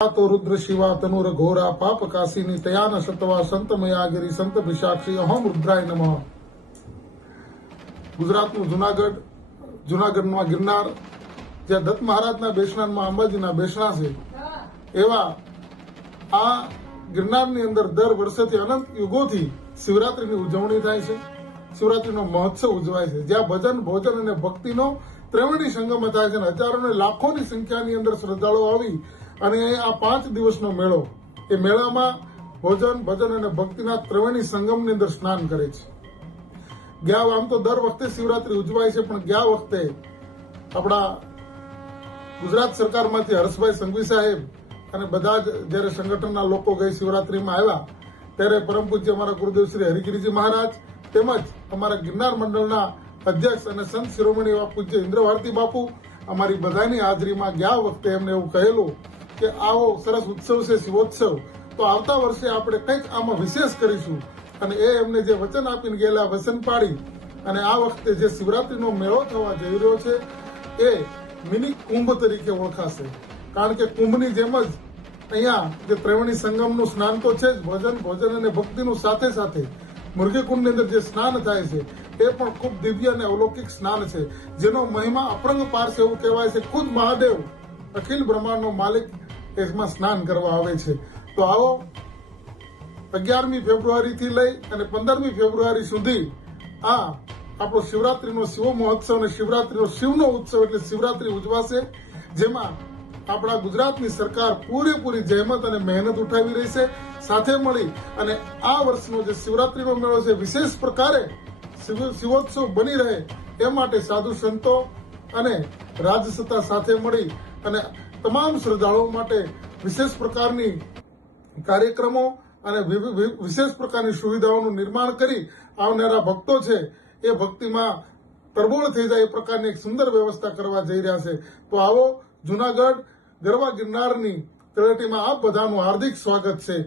तो रुद्र शिवा तनुर घोरा पाप काशीनी तयान सतवा संत मयागिरी संत भिषाक्षी अहम रुद्राय नमः। ગુજરાતનું જુનાગઢમાં ગિરનાર, જ્યાં દત્ત મહારાજના બેસણામાં અંબાજીના બેસણા છે, એવા આ ગિરનારની અંદર દર વર્ષેથી અનંત યુગોથી શિવરાત્રીની ઉજવણી થાય છે। શિવરાત્રીનો મહોત્સવ ઉજવાય છે, જ્યાં ભજન, ભોજન અને ભક્તિનો ત્રિવેણી સંગમ થાય છે અને હજારો ને લાખોની સંખ્યાની અંદર શ્રદ્ધાળુઓ આવી અને આ 5 દિવસનો મેળો, એ મેળામાં ભોજન, ભજન અને ભક્તિના ત્રિવેણી સંગમની અંદર સ્નાન કરે છે। આમ તો દર વખતે શિવરાત્રી ઉજવાય છે, પણ ગયા વખતે આપણા ગુજરાત સરકારમાંથી હર્ષભાઈ સંઘવી સાહેબ અને બધા જ જયારે સંગઠનના લોકો ગઈ શિવરાત્રીમાં આવ્યા, ત્યારે પરમ પૂજ્ય અમારા ગુરુદેવ શ્રી હરિગીરીજી મહારાજ તેમજ અમારા ગિરનાર મંડળના અધ્યક્ષ અને સંત શિરોમણી એવા પૂજ્ય ઇન્દ્રભારતી બાપુ અમારી બધાની હાજરીમાં ગયા વખતે એમને એવું કહેલું કે આવો સરસ ઉત્સવ છે શિવોત્સવ, તો આવતા વર્ષે આપણે કંઈક આમાં વિશેષ કરીશું। અને એ એમને જે વચન આપીને ગયેલા વચન પાડી અને આ વખતે જે શિવરાત્રીનો મેળો થવા જઈ રહ્યો છે એ મિની કુંભ તરીકે ઓળખાશે। કારણ કે કુંભની જેમ જ અહીંયા જે ત્રિવેણી સંગમનું સ્નાન તો છે જ, ભજન, ભોજન અને ભક્તિનું સાથે સાથે મુર્ગીકુંડની અંદર જે સ્નાન થાય છે એ પણ ખૂબ દિવ્ય અને અલૌકિક સ્નાન છે, જેનો મહિમા અપરંગ પાર છે એવું કહેવાય છે। ખુદ મહાદેવ અખિલ બ્રહ્માંડનો માલિક એમાં સ્નાન કરવા આવે છે। તો આવો 11મી ફેબ્રુઆરીથી લઈ અને 15મી ફેબ્રુઆરી સુધી આ આપણો શિવરાત્રીનો શિવ મહોત્સવ અને શિવરાત્રીનો શિવનો ઉત્સવ એટલે શિવરાત્રી ઉજવાશે, જેમાં આપણા ગુજરાતની સરકાર પૂરેપૂરી જહેમત અને મહેનત ઉઠાવી રહી છે। સાથે મળી અને આ વર્ષનો જે શિવરાત્રીનો મેળો છે વિશેષ પ્રકારે શિવોત્સવ બની રહે એ માટે સાધુ સંતો અને રાજસત્તા સાથે મળી અને તમામ શ્રદ્ધાળુઓ માટે વિશેષ પ્રકારની કાર્યક્રમો અને વિશેષ પ્રકારની સુવિધાઓનું નિર્માણ કરી આવનારા ભક્તો છે એ ભક્તિમાં તરબોળ થઈ જાય એ પ્રકારની એક સુંદર વ્યવસ્થા કરવા જઈ રહ્યા છે। તો આવો જુનાગઢ ગરવા ગિરનારની તળેટીમાં આપ બધાનું હાર્દિક સ્વાગત છે।